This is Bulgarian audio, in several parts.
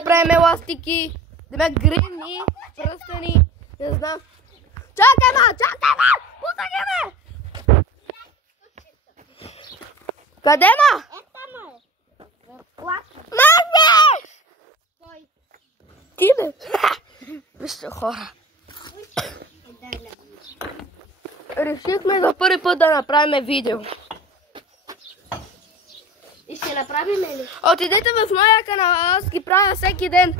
направим еластики, да ме гривни, пръстени, не знам. Чакай, ма! Пустай ме! Къде, ма? Маме! Ти бе! Вижте, хора. Решихме за първи път да направим видео. И ще направим ли? Отидете в моя канал, аз ги правя всеки ден.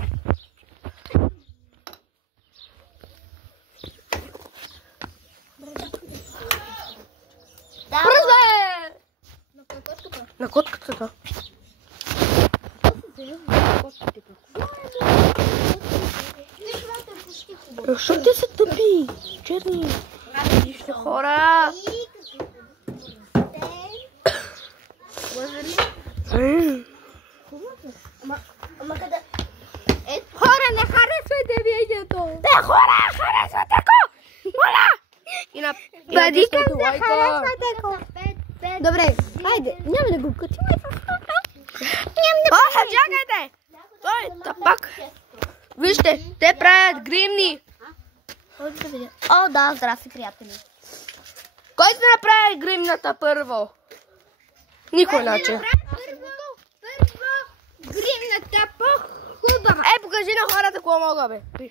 Бързай! На котката, да. Защо ти се тъпи? Черни. Вижте, хора. Хора, не харесвайте видеото! Да, хора, харесвате го! Моля! И на Бъдикам да харесвате го! Добре, хайде, няма да го качим. Оха, чакайте! Той, тапак! Вижте, те правят гримни. О, да, здрасти, приятели. Кой ще направи гримната първо? Никой начин. Първо, гримната по-хубава. Покажи на хората какво мога, бе.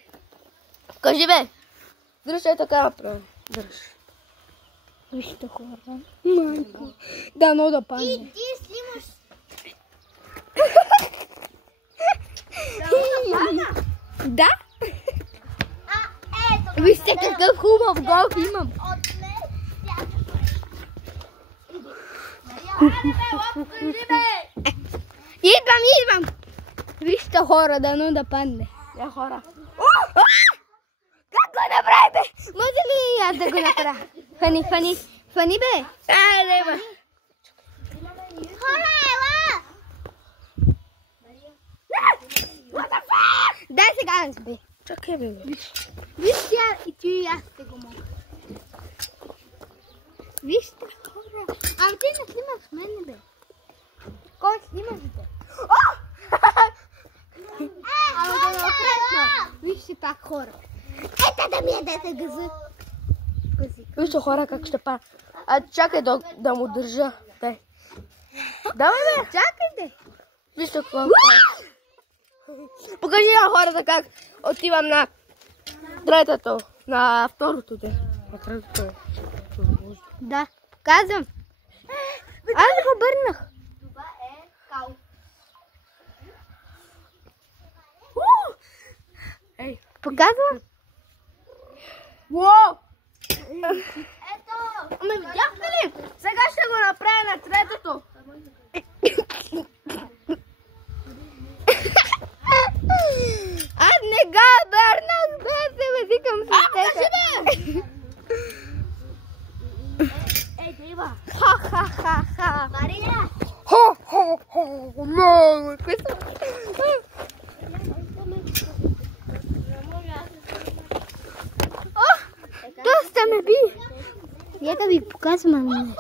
Кажи, бе. Дръж е така направи. Дръж. Вижте хора. Майко. Да, но да падне. И ти снимаш. Да? Ето. Вижте какъв хубав гол имам. Идвам. Вижте хора, дано да падне. Я хора. Как го направи, бе? Може ли аз да го направя? Фани, бе. Айде, бе. Хора, ела! Дай сега аз, бе. Чакай, бе. Вижте и ти и аз ще го мога. Вижте, хора. Ама ти не снимаш с мене, бе. Кой снимаш, бе? Ама да напредна. Вижте пак, хора. Ето да ми ядете газа. Вижте хора как ще па. Чакай да му държа. Дай. Давай, бе. Чакайте. Вижте какво. Покажи на хората как отивам на третото. На второто де. На третото. Да, показвам. Аз го бърнах. Това е кал. Ей, Показвам. Уоу! Ето. Ами видяхте ли? Сега ще го направя на третото. Аз не га бърнах, бе, се везикам с Покажи, бе! Ей, Дейва. Ха. Мария. Хо, много. Кои са? Доста ме би. Я да ви показвам нещо.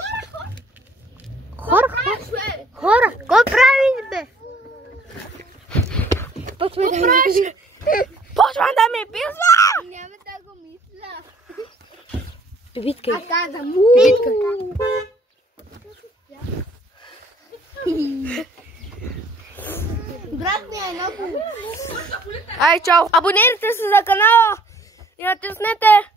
Хора, какво правиш, бе? Почвай да ме писва! Няма да го мисля. Биткай. Аз казвам му. Брат ми е много. Ай, чао! Абонирайте се за канала и натиснете